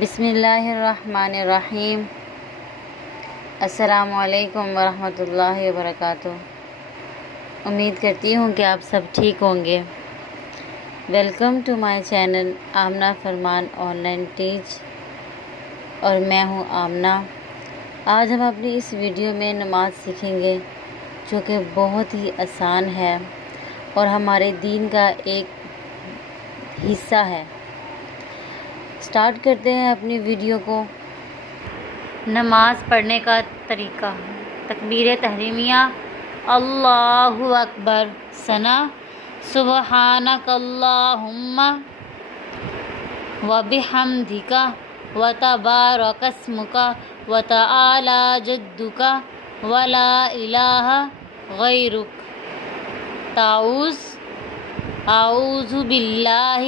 بسم اللہ الرحمن الرحیم۔ السلام علیکم ورحمۃ اللہ وبرکاتہ۔ امید کرتی ہوں کہ آپ سب ٹھیک ہوں گے۔ Welcome to my channel Amna Farman on line teach, اور میں ہوں آمنہ۔ آج ہم اپنی اس ویڈیو میں نماز سیکھیں گے، جو کہ بہت ہی آسان ہے اور ہمارے دین کا ایک حصہ ہے۔ سٹارٹ کرتے ہیں اپنی ویڈیو کو۔ نماز پڑھنے کا طریقہ: تکبیر تحریمیہ، اللہ اکبر، ثنا، سبحانک اللہم وبحمدک وتبارک اسمک وتعالی جدک ولا الہ غیرک، تعوذ، اعوذ باللہ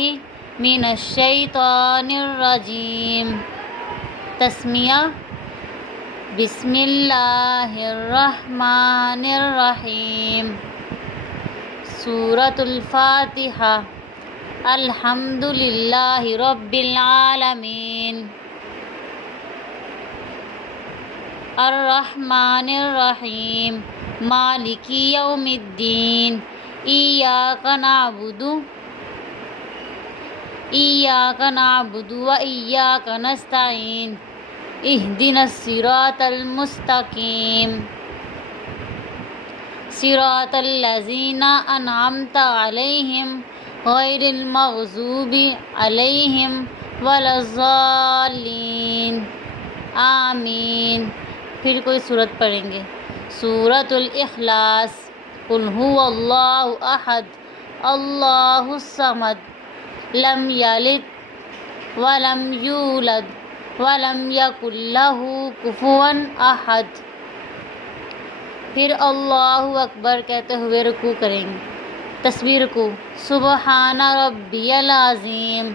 من الشیطان الرجیم، تسمیہ، بسم اللہ الرحمن الرحیم، سورۃ الفاتحہ، الحمد للہ رب العالمین، الرحمن الرحیم، مالک یوم الدین، ایاک نعبد و ایاک نستعین، اہدنا الصراط المستقیم، صراط الذین انعمت علیہم غیر المغضوب علیہم ولا الضالین، آمین۔ پھر کوئی سورت پڑھیں گے۔ سورۃ الاخلاص، قل هو اللہ احد، اللہ الصمد، لم یلد ولم یولد ولم یکن لہ کفوا احد۔ پھر اللہ اکبر کہتے ہوئے رکوع کریں گے۔ تسبیح رکوع: سبحان ربی العظیم،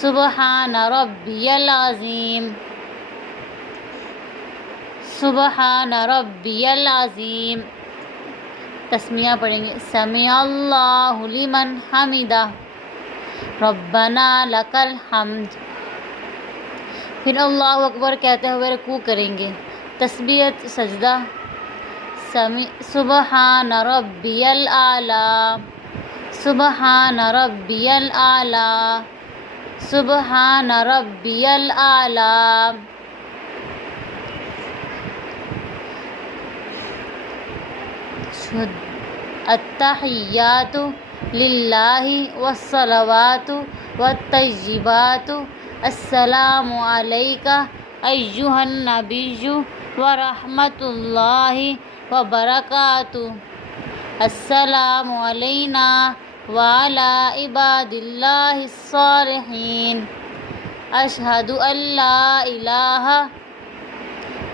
سبحان ربی العظیم، سبحان ربی العظیم۔ تسمیہ پڑھیں گے: سمع اللہ لمن حمدہ، ربنا لک الحمد۔ پھر اللہ اکبر کہتے ہوئے رکوع کریں گے۔ تسبیح سجدہ: سبحان ربی الاعلیٰ، سبحان ربی الاعلیٰ، سبحان ربی الاعلیٰ۔ التحیات للہ والصلوات والطیبات، السلام علیک ایہا النبی ورحمۃ اللہ وبرکاتہ، السلام علینا وعلی عباد اللہ الصالحین، اشہد ان لا الہ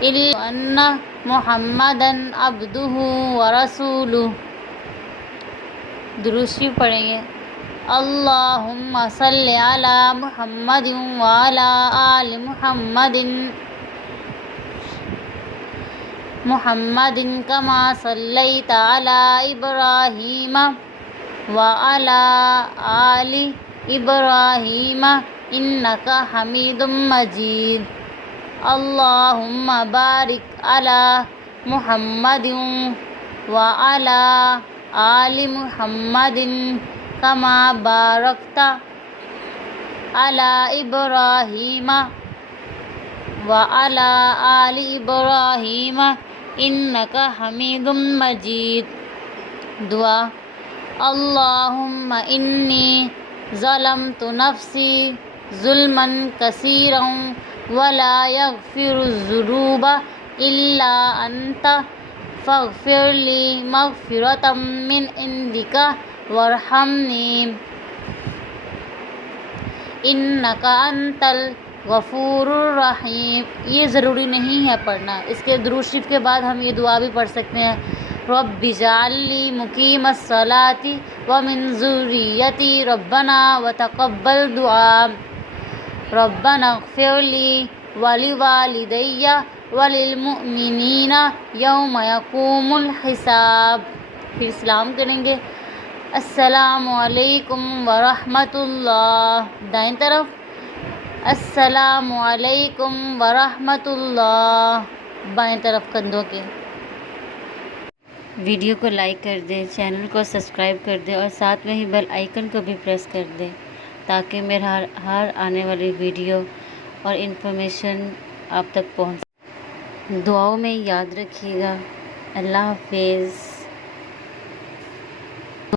الا ان محمدا عبدہ ورسولہ۔ درود شریف پڑھیں گے۔ اللہم صلی علی محمد وعلی آل محمد، محمد کما صلیت علی ابراہیم وعلی آل ابراہیم انک حمید مجید، اللہم بارک علی محمد وعلی آل محمد کما بارکت علی ابراہیم وعلی آل ابراہیم انک حمید مجید۔ دعا: اللہم انی ظلمت نفسی ظلما کثیرا ولا یغفر الذنوب الا انت، فاغفر لی مغفرۃ من عندک وارحمنی انک انت الغفور الرحیم۔ یہ ضروری نہیں ہے پڑھنا، اس کے درود شریف کے بعد ہم یہ دعا بھی پڑھ سکتے ہیں: رب اجعلنی مقیم الصلاۃ ومن ذریتی ربنا وتقبل دعاء، ربنا اغفر لی ولوالدی وللمؤمنین یوم یقوم الحساب۔ پھر سلام کریں گے: السلام علیکم ورحمۃ اللہ، دائیں طرف، السلام علیکم ورحمۃ اللہ. بائیں طرف کندھوں کے. ویڈیو کو لائک کر دیں، چینل کو سبسکرائب کر دیں اور ساتھ میں ہی بیل آئیکن کو بھی پریس کر دیں تاکہ میرا ہر آنے والی ویڈیو اور انفارمیشن آپ تک پہنچ. دعاؤں میں یاد رکھیے گا. اللہ حافظ.